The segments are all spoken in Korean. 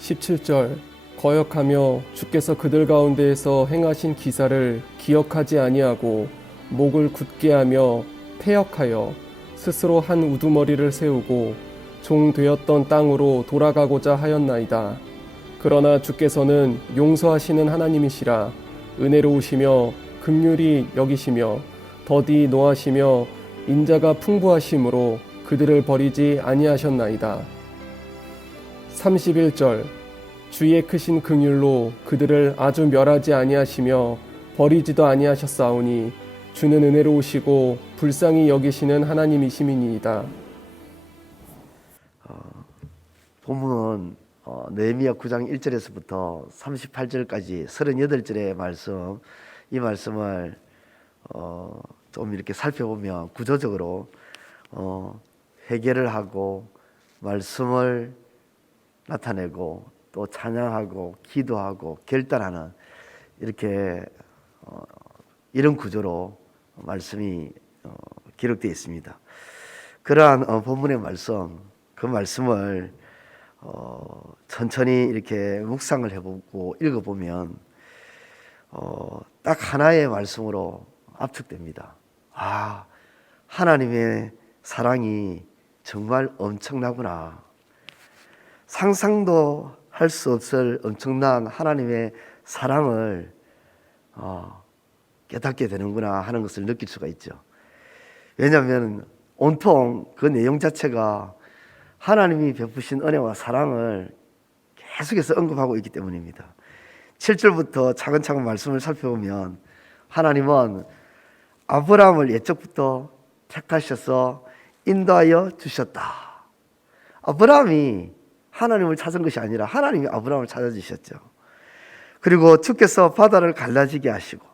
17절 거역하며 주께서 그들 가운데에서 행하신 기사를 기억하지 아니하고 목을 굳게 하며 패역하여 스스로 한 우두머리를 세우고 종 되었던 땅으로 돌아가고자 하였나이다. 그러나 주께서는 용서하시는 하나님이시라 은혜로우시며 긍휼히 여기시며 더디 노하시며 인자가 풍부하심으로 그들을 버리지 아니하셨나이다. 31절 주의 크신 긍휼로 그들을 아주 멸하지 아니하시며 버리지도 아니하셨사오니 주는 은혜로우시고 불쌍히 여기시는 하나님이심이니이다. 본문은 느헤미야 9장 1절에서부터 38절까지 38절의 말씀, 이 말씀을 좀 이렇게 살펴보면 구조적으로 회개를 하고 말씀을 나타내고 또 찬양하고 기도하고 결단하는 이렇게 이런 구조로 말씀이 기록되어 있습니다. 그러한 본문의 말씀, 그 말씀을 천천히 이렇게 묵상을 해보고 읽어보면 딱 하나의 말씀으로 압축됩니다. 아, 하나님의 사랑이 정말 엄청나구나. 상상도 할 수 없을 엄청난 하나님의 사랑을 깨닫게 되는구나 하는 것을 느낄 수가 있죠. 왜냐하면 온통 그 내용 자체가 하나님이 베푸신 은혜와 사랑을 계속해서 언급하고 있기 때문입니다. 7절부터 차근차근 말씀을 살펴보면 하나님은 아브라함을 옛적부터 택하셔서 인도하여 주셨다. 아브라함이 하나님을 찾은 것이 아니라 하나님이 아브라함을 찾아주셨죠. 그리고 주께서 바다를 갈라지게 하시고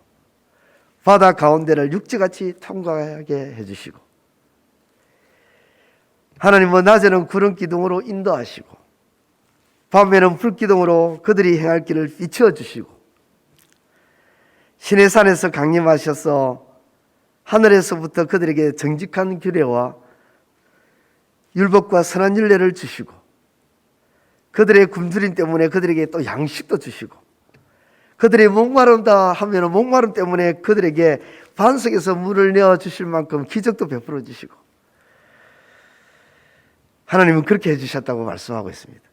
바다 가운데를 육지같이 통과하게 해주시고 하나님은 낮에는 구름 기둥으로 인도하시고 밤에는 불 기둥으로 그들이 행할 길을 비추어 주시고 시내산에서 강림하셔서 하늘에서부터 그들에게 정직한 규례와 율법과 선한 율례를 주시고 그들의 굶주림 때문에 그들에게 또 양식도 주시고 그들이 목마른다 하면 목마름 때문에 그들에게 반석에서 물을 내어 주실 만큼 기적도 베풀어 주시고 하나님은 그렇게 해주셨다고 말씀하고 있습니다.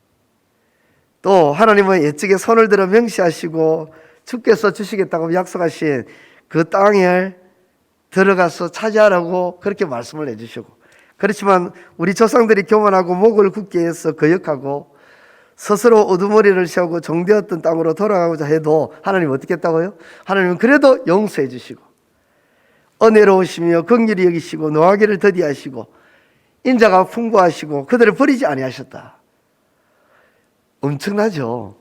또 하나님은 옛적에 손을 들어 명시하시고 주께서 주시겠다고 약속하신 그 땅을 들어가서 차지하라고 그렇게 말씀을 해주시고 그렇지만 우리 조상들이 교만하고 목을 굳게 해서 거역하고 스스로 우두머리를 세우고 종되었던 땅으로 돌아가고자 해도 하나님 어떻게 했다고요? 하나님은 그래도 용서해 주시고 은혜로우시며 긍휼히 여기시고 노하기를 더디하시고 인자가 풍부하시고 그들을 버리지 아니하셨다. 엄청나죠?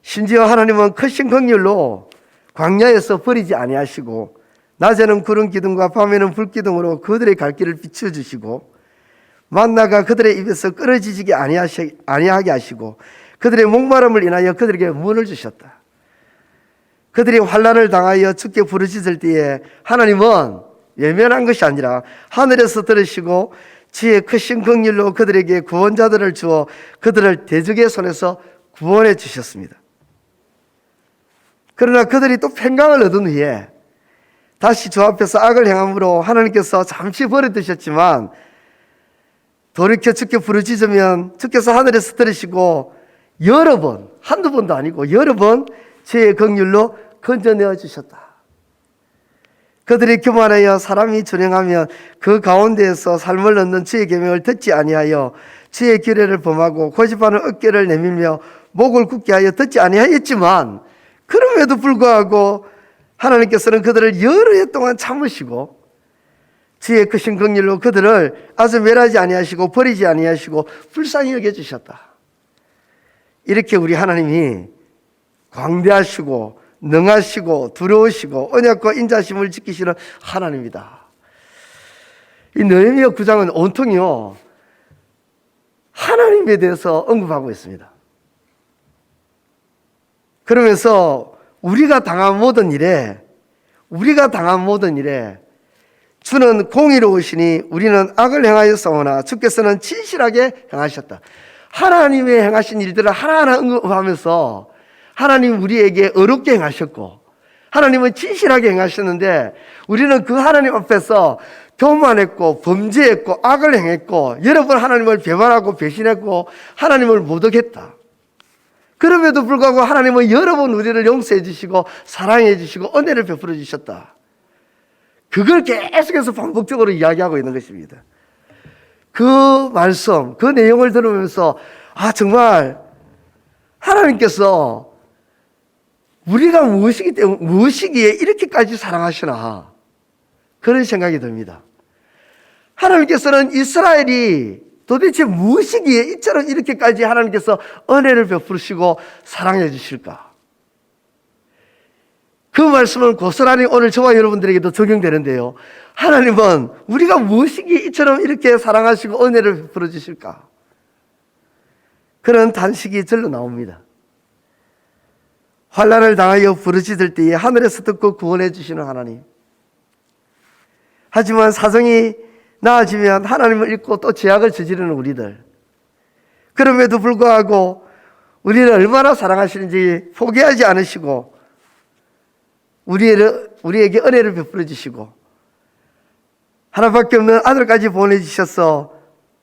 심지어 하나님은 크신 긍휼로 광야에서 버리지 아니하시고 낮에는 구름 기둥과 밤에는 불 기둥으로 그들의 갈 길을 비추어 주시고 만나가 그들의 입에서 끊어지지 아니하게 하시고 그들의 목마름을 인하여 그들에게 문을 주셨다. 그들이 환난을 당하여 주께 부르짖을 때에 하나님은 외면한 것이 아니라 하늘에서 들으시고 지혜 크신 긍휼로 그들에게 구원자들을 주어 그들을 대적의 손에서 구원해 주셨습니다. 그러나 그들이 또 평강을 얻은 후에 다시 주 앞에서 악을 행함으로 하나님께서 잠시 버려두셨지만 돌이켜 주께 부르짖으면 주께서 하늘에서 들으시고 여러 번, 한두 번도 아니고 여러 번 주의 긍휼로 건져내어 주셨다. 그들이 교만하여 사람이 준행하면 그 가운데에서 삶을 얻는 주의 계명을 듣지 아니하여 주의 규례를 범하고 고집하는 어깨를 내밀며 목을 굳게 하여 듣지 아니하였지만 그럼에도 불구하고 하나님께서는 그들을 여러 해 동안 참으시고 주의 크신 긍휼로 그들을 아주 멸하지 아니하시고 버리지 아니하시고 불쌍히 여겨주셨다. 이렇게 우리 하나님이 광대하시고 능하시고 두려우시고 언약과 인자심을 지키시는 하나님이다. 이 느헤미야 9장은 온통이요 하나님에 대해서 언급하고 있습니다. 그러면서 우리가 당한 모든 일에 주는 공의로우시니 우리는 악을 행하였사오나 주께서는 진실하게 행하셨다. 하나님의 행하신 일들을 하나하나 언급하면서 하나님 우리에게 어렵게 행하셨고 하나님은 진실하게 행하셨는데 우리는 그 하나님 앞에서 교만했고 범죄했고 악을 행했고 여러 번 하나님을 배반하고 배신했고 하나님을 모독했다. 그럼에도 불구하고 하나님은 여러 번 우리를 용서해 주시고 사랑해 주시고 은혜를 베풀어 주셨다. 그걸 계속해서 반복적으로 이야기하고 있는 것입니다. 그 말씀, 그 내용을 들으면서 정말 하나님께서 우리가 무엇이기에 이렇게까지 사랑하시나 그런 생각이 듭니다. 하나님께서는 이스라엘이 도대체 무엇이기에 이처럼 이렇게까지 하나님께서 은혜를 베푸시고 사랑해 주실까? 그 말씀은 고스란히 오늘 저와 여러분들에게도 적용되는데요. 하나님은 우리가 무엇이기에 이처럼 이렇게 사랑하시고 은혜를 베풀어 주실까? 그런 단식이 절로 나옵니다. 환난을 당하여 부르짖을 때에 하늘에서 듣고 구원해 주시는 하나님. 하지만 사정이 나아지면 하나님을 잊고 또 죄악을 저지르는 우리들. 그럼에도 불구하고 우리를 얼마나 사랑하시는지 포기하지 않으시고 우리에게 은혜를 베풀어 주시고 하나밖에 없는 아들까지 보내주셔서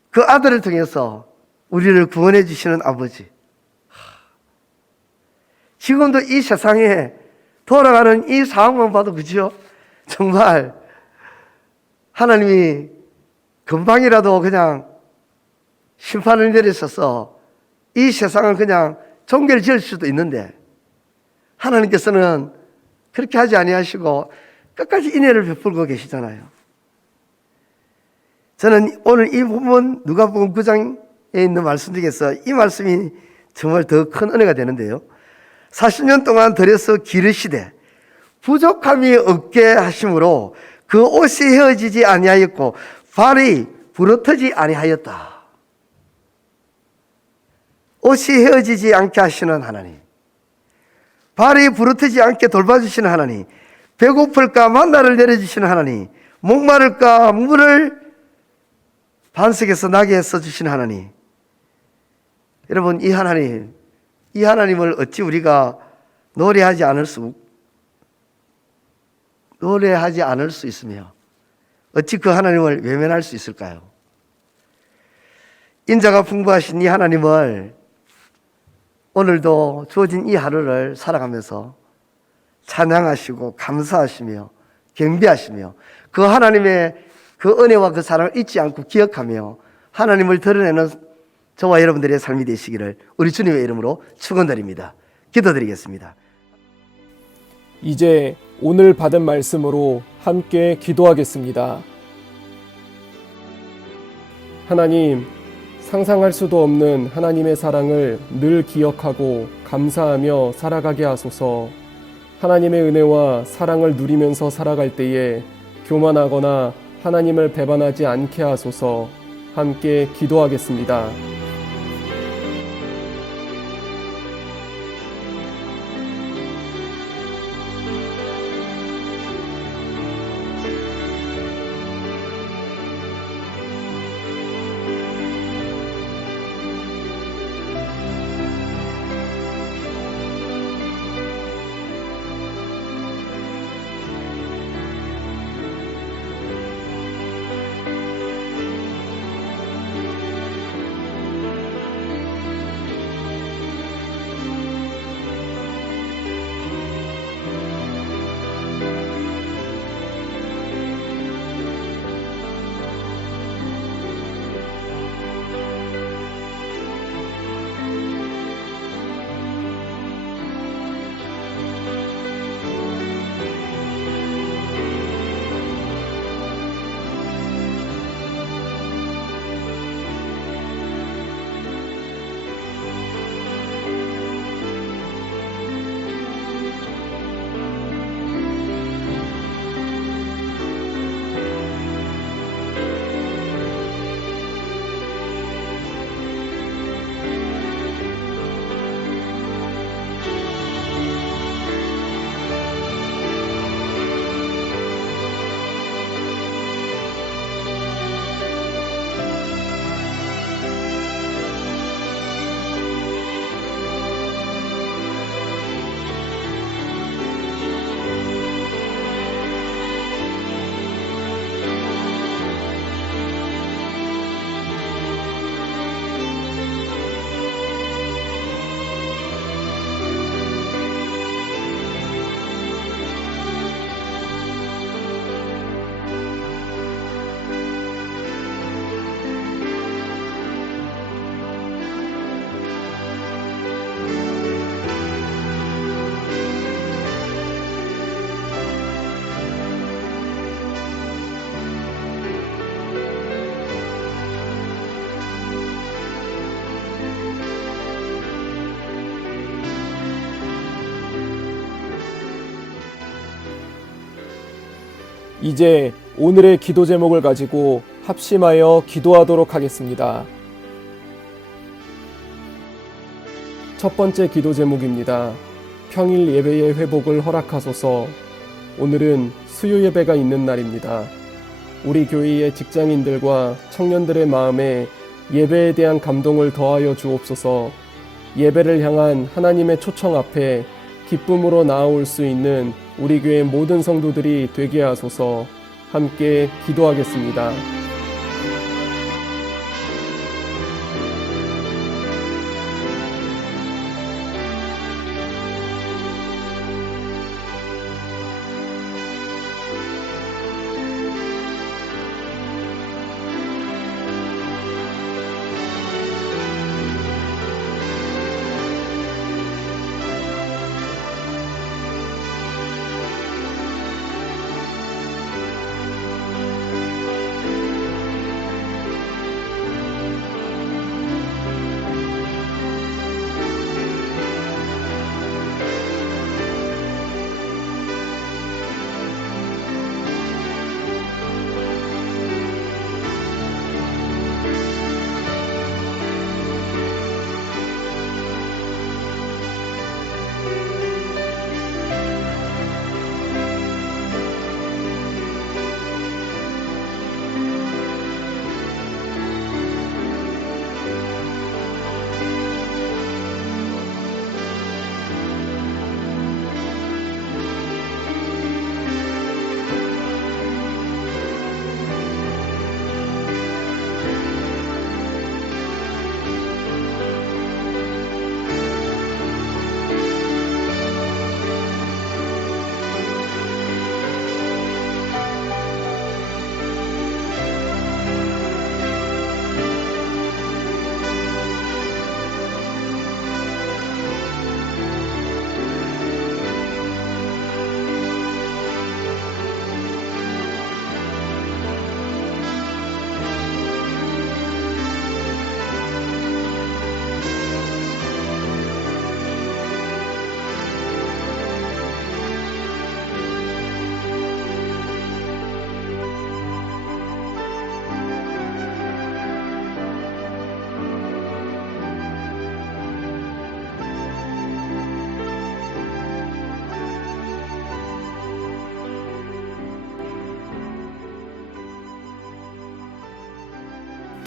그 아들을 통해서 우리를 구원해 주시는 아버지. 지금도 이 세상에 돌아가는 이 상황만 봐도 그죠? 정말 하나님이 금방이라도 그냥 심판을 내리셔서 이 세상을 그냥 종결 지을 수도 있는데 하나님께서는 그렇게 하지 아니하시고 끝까지 인애를 베풀고 계시잖아요. 저는 오늘 이 부분 누가복음 9장에 있는 말씀 중에서 이 말씀이 정말 더 큰 은혜가 되는데요. 40년 동안 들여서 기르시되 부족함이 없게 하심으로 그 옷이 헤어지지 아니하였고 발이 부러뜨지 아니하였다. 옷이 헤어지지 않게 하시는 하나님, 발이 부러뜨지 않게 돌봐주시는 하나님, 배고플까 만나를 내려주시는 하나님, 목마를까 물을 반석에서 나게 써주시는 하나님. 여러분, 이 하나님을 어찌 우리가 노래하지 않을 수 있으며 어찌 그 하나님을 외면할 수 있을까요? 인자가 풍부하신 이 하나님을 오늘도 주어진 이 하루를 살아가면서 찬양하시고 감사하시며 경배하시며 그 하나님의 그 은혜와 그 사랑을 잊지 않고 기억하며 하나님을 드러내는 저와 여러분들의 삶이 되시기를 우리 주님의 이름으로 축원드립니다. 기도드리겠습니다. 이제 오늘 받은 말씀으로 함께 기도하겠습니다. 하나님, 상상할 수도 없는 하나님의 사랑을 늘 기억하고 감사하며 살아가게 하소서. 하나님의 은혜와 사랑을 누리면서 살아갈 때에 교만하거나 하나님을 배반하지 않게 하소서. 함께 기도하겠습니다. 이제 오늘의 기도 제목을 가지고 합심하여 기도하도록 하겠습니다. 첫 번째 기도 제목입니다. 평일 예배의 회복을 허락하소서. 오늘은 수요 예배가 있는 날입니다. 우리 교회의 직장인들과 청년들의 마음에 예배에 대한 감동을 더하여 주옵소서. 예배를 향한 하나님의 초청 앞에 기쁨으로 나아올 수 있는 우리 교회 모든 성도들이 되게 하소서. 함께 기도하겠습니다.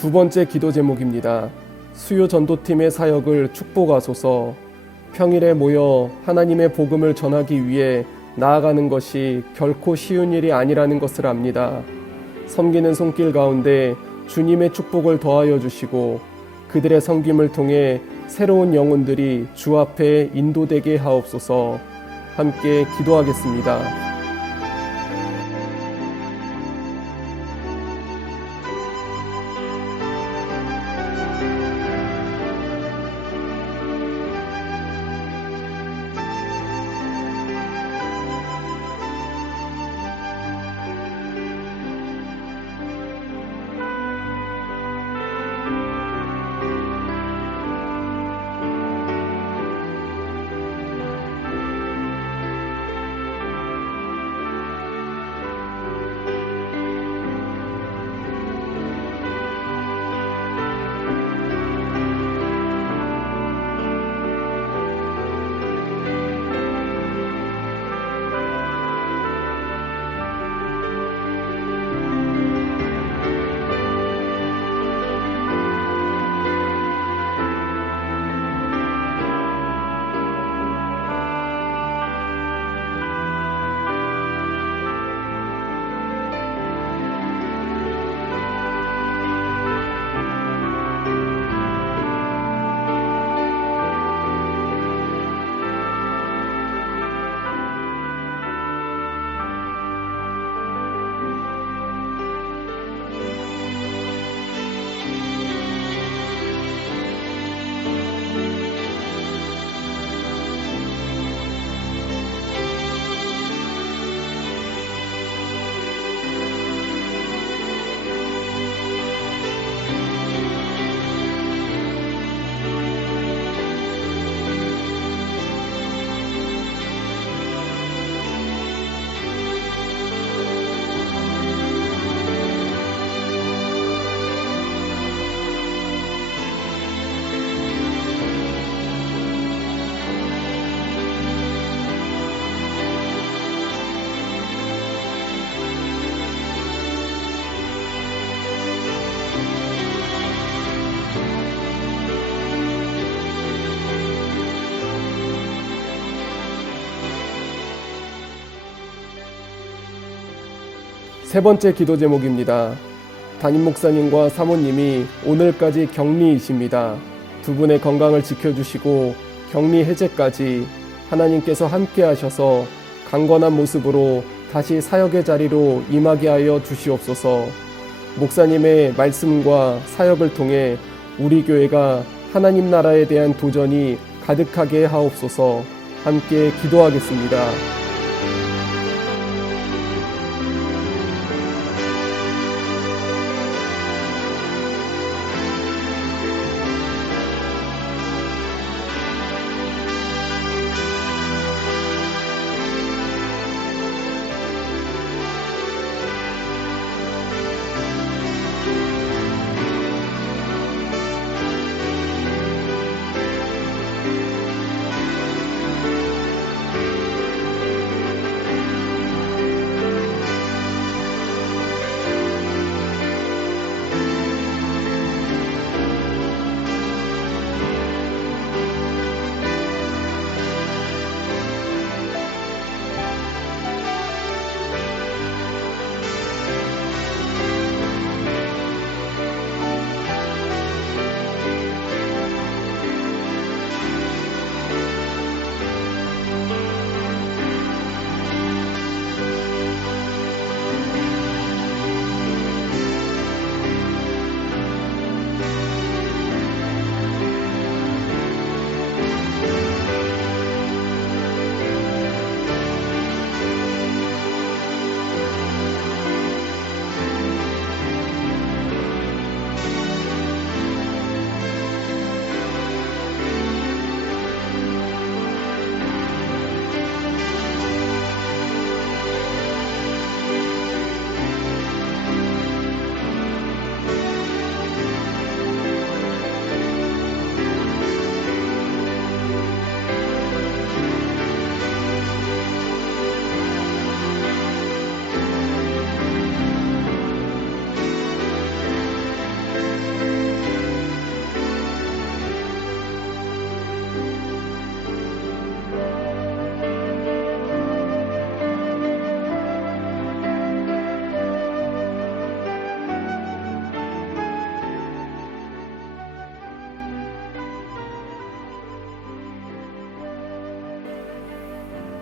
두 번째 기도 제목입니다. 수요 전도팀의 사역을 축복하소서. 평일에 모여 하나님의 복음을 전하기 위해 나아가는 것이 결코 쉬운 일이 아니라는 것을 압니다. 섬기는 손길 가운데 주님의 축복을 더하여 주시고 그들의 섬김을 통해 새로운 영혼들이 주 앞에 인도되게 하옵소서. 함께 기도하겠습니다. 세 번째 기도 제목입니다. 담임 목사님과 사모님이 오늘까지 격리이십니다. 두 분의 건강을 지켜주시고 격리 해제까지 하나님께서 함께 하셔서 강건한 모습으로 다시 사역의 자리로 임하게 하여 주시옵소서. 목사님의 말씀과 사역을 통해 우리 교회가 하나님 나라에 대한 도전이 가득하게 하옵소서. 함께 기도하겠습니다.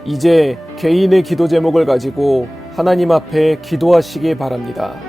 이제 개인의 기도 제목을 가지고 하나님 앞에 기도하시기 바랍니다.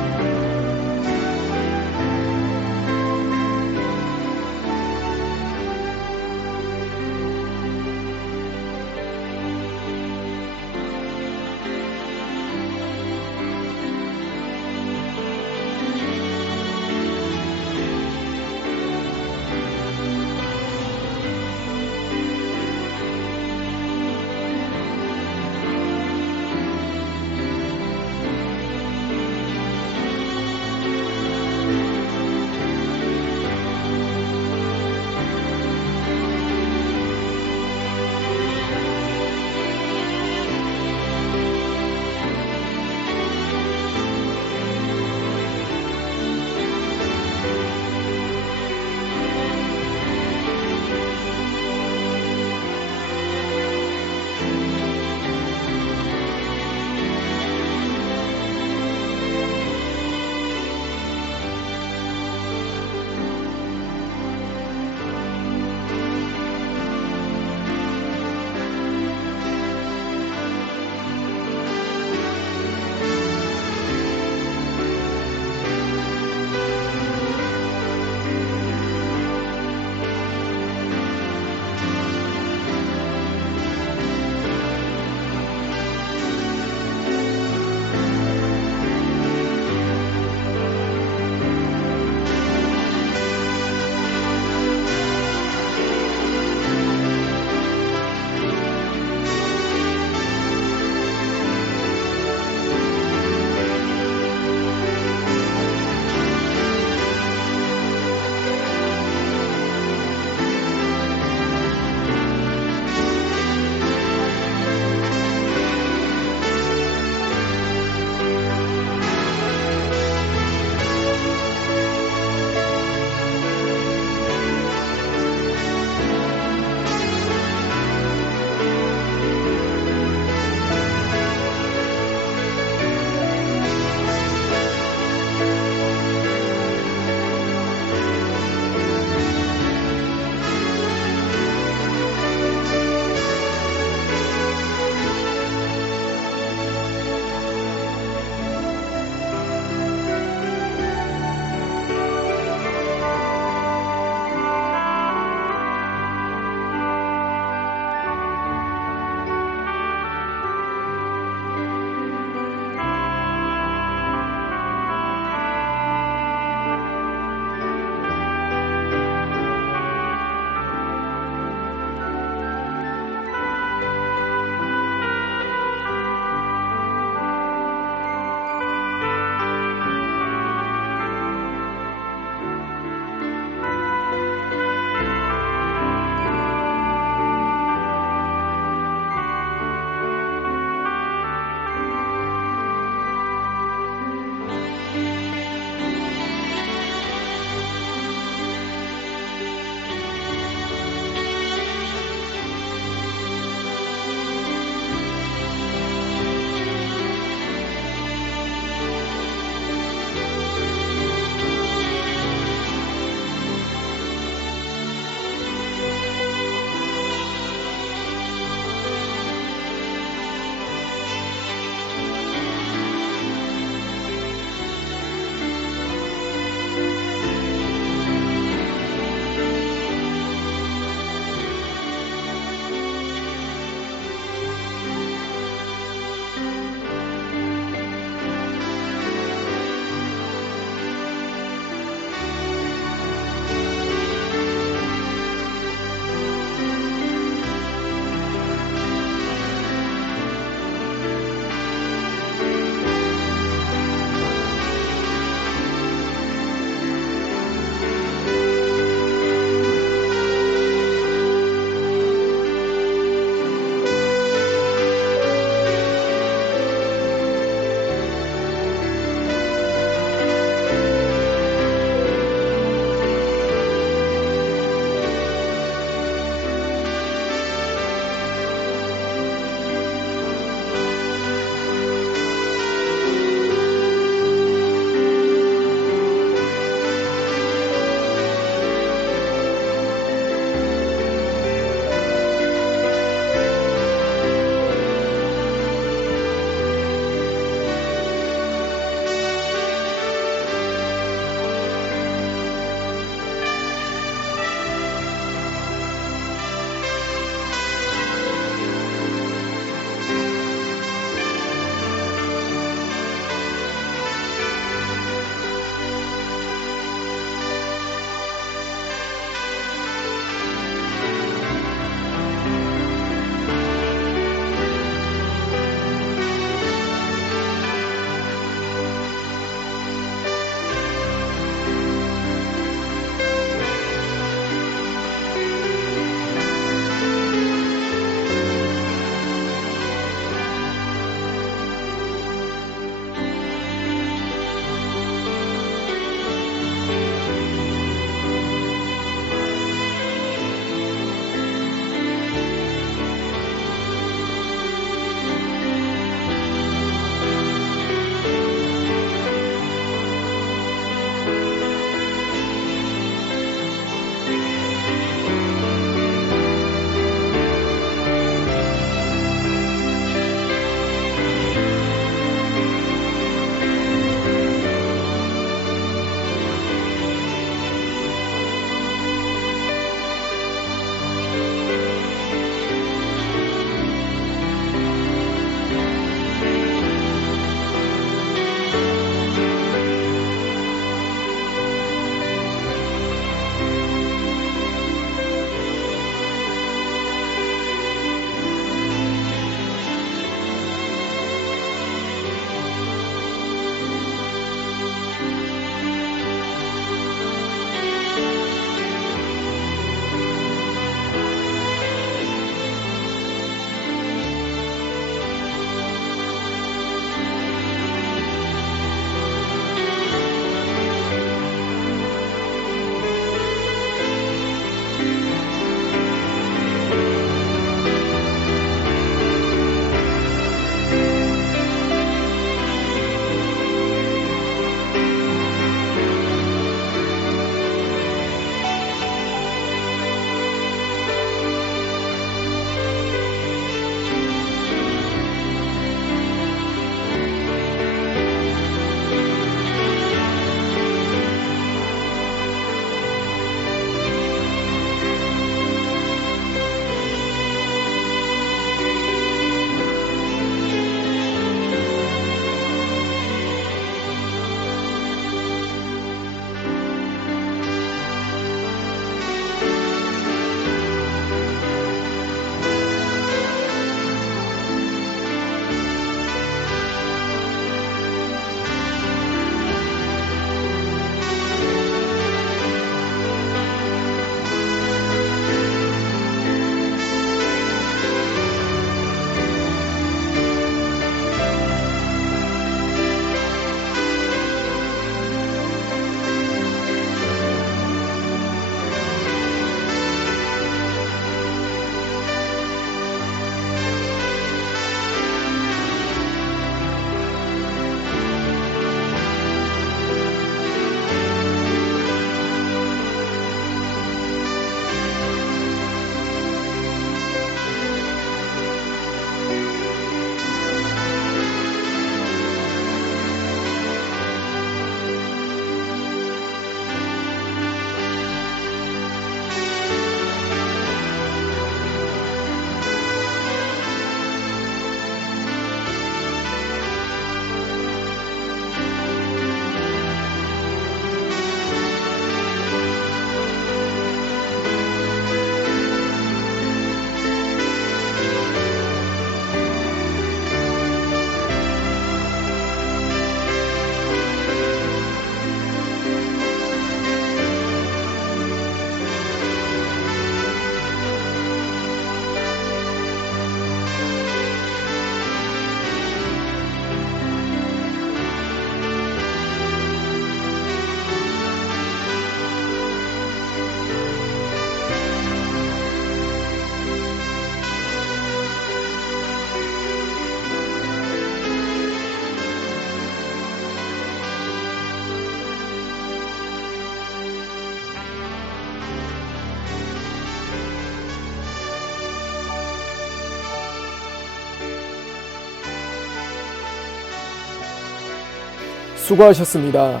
수고하셨습니다.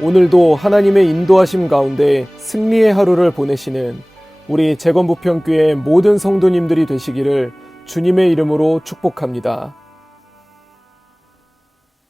오늘도 하나님의 인도하심 가운데 승리의 하루를 보내시는 우리 재건부평교회 모든 성도님들이 되시기를 주님의 이름으로 축복합니다.